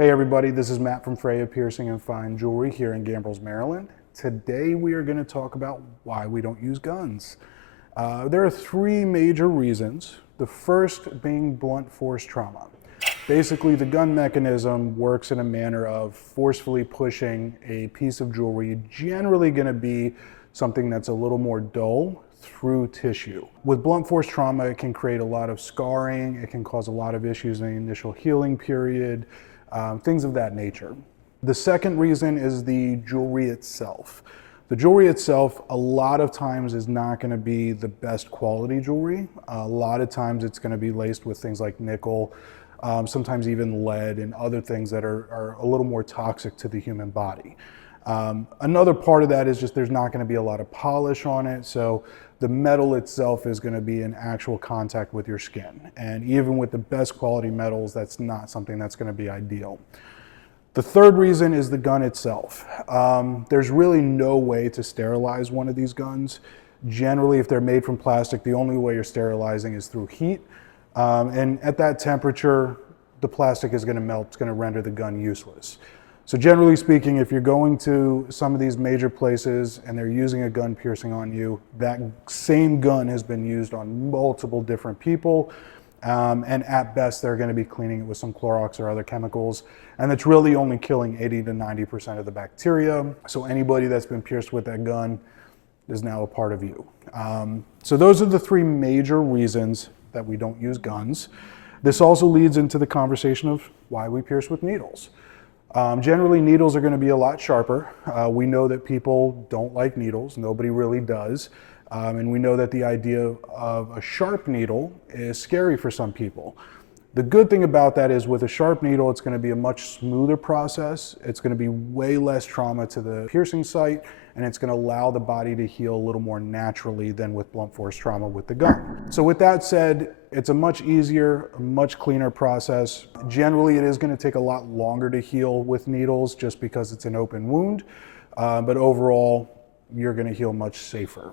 Hey everybody, this is Matt from Freya Piercing and Fine Jewelry here in Gambrills, Maryland. Today we are going to talk about why we don't use guns. There are three major reasons. The first being blunt force trauma. Basically, the gun mechanism works in a manner of forcefully pushing a piece of jewelry, generally going to be something that's a little more dull, through tissue. With blunt force trauma, it can create a lot of scarring, it can cause a lot of issues in the initial healing period, things of that nature. The second reason is the jewelry itself. The jewelry itself, a lot of times, is not going to be the best quality jewelry. A lot of times it's going to be laced with things like nickel, sometimes even lead and other things that are a little more toxic to the human body. Another part of that is just there's not going to be a lot of polish on it, so the metal itself is going to be in actual contact with your skin. And even with the best quality metals, that's not something that's going to be ideal. The third reason is the gun itself. There's really no way to sterilize one of these guns. Generally, if they're made from plastic, the only way you're sterilizing is through heat. And at that temperature, the plastic is going to melt, it's going to render the gun useless. So generally speaking, if you're going to some of these major places and they're using a gun piercing on you, that same gun has been used on multiple different people. And at best, they're going to be cleaning it with some Clorox or other chemicals. And it's really only killing 80 to 90% of the bacteria. So anybody that's been pierced with that gun is now a part of you. So those are the three major reasons that we don't use guns. This also leads into the conversation of why we pierce with needles. Generally, needles are going to be a lot sharper. We know that people don't like needles. Nobody really does. And we know that the idea of a sharp needle is scary for some people. The good thing about that is with a sharp needle, it's going to be a much smoother process. It's going to be way less trauma to the piercing site, and it's going to allow the body to heal a little more naturally than with blunt force trauma with the gun. So with that said, it's a much easier, much cleaner process. Generally, it is going to take a lot longer to heal with needles just because it's an open wound, but overall, you're going to heal much safer.